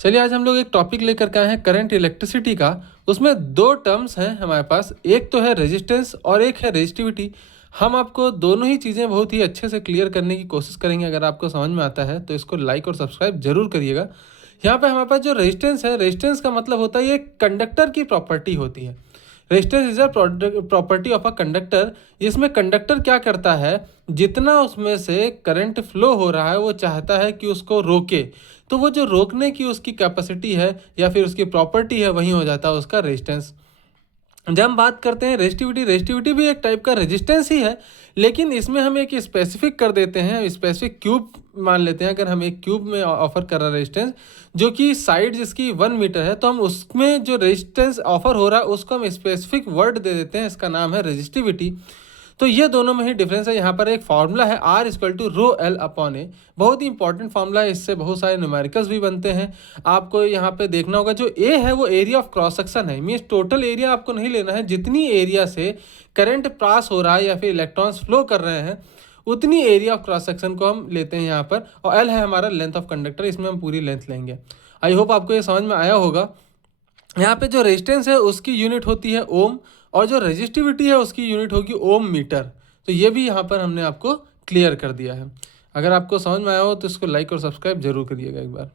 चलिए आज हम लोग एक टॉपिक लेकर के आए हैं करंट इलेक्ट्रिसिटी का। उसमें दो टर्म्स हैं हमारे पास, एक तो है रेजिस्टेंस और एक है रेजिस्टिविटी। हम आपको दोनों ही चीज़ें बहुत ही अच्छे से क्लियर करने की कोशिश करेंगे। अगर आपको समझ में आता है तो इसको लाइक और सब्सक्राइब जरूर करिएगा। यहाँ पे हमारे पास जो रेजिस्टेंस है, रेजिस्टेंस का मतलब होता है ये कंडक्टर की प्रॉपर्टी होती है। Resistance is a property of a conductor. इसमें कंडक्टर क्या करता है, जितना उसमें से करंट फ्लो हो रहा है वो चाहता है कि उसको रोके। तो वो जो रोकने की उसकी कैपेसिटी है या फिर उसकी प्रॉपर्टी है, वही हो जाता है उसका रेजिस्टेंस। जब हम बात करते हैं रेजिस्टिविटी, रेजिस्टिविटी भी एक टाइप का रेजिस्टेंस ही है, लेकिन इसमें हम एक स्पेसिफिक कर देते हैं, स्पेसिफिक क्यूब मान लेते हैं। अगर हम एक क्यूब में ऑफर कर रहा है रेजिस्टेंस, जो कि साइड जिसकी 1 मीटर है, तो हम उसमें जो रेजिस्टेंस ऑफर हो रहा है उसको हम स्पेसिफिक वर्ड दे देते हैं, इसका नाम है रेजिस्टिविटी। तो ये दोनों में ही डिफरेंस है। यहाँ पर एक फार्मूला है R=ρL/A। बहुत ही इंपॉर्टेंट फार्मूला है, इससे बहुत सारे न्यूमेरिकल्स भी बनते हैं। आपको यहाँ पे देखना होगा, जो ए है वो एरिया ऑफ क्रॉस सेक्शन है। मीन्स टोटल एरिया आपको नहीं लेना है, जितनी एरिया से करंट पास हो रहा है या फिर इलेक्ट्रॉन्स फ्लो कर रहे हैं उतनी एरिया ऑफ क्रॉस सेक्शन को हम लेते हैं यहाँ पर। और एल है हमारा लेंथ ऑफ कंडक्टर, इसमें हम पूरी लेंथ लेंगे। आई होप आपको ये समझ में आया होगा। यहाँ पे जो रेजिस्टेंस है उसकी यूनिट होती है ओम, और जो रेजिस्टिविटी है उसकी यूनिट होगी ओम मीटर। तो ये भी यहाँ पर हमने आपको क्लियर कर दिया है। अगर आपको समझ में आया हो तो इसको लाइक और सब्सक्राइब जरूर करिएगा एक बार।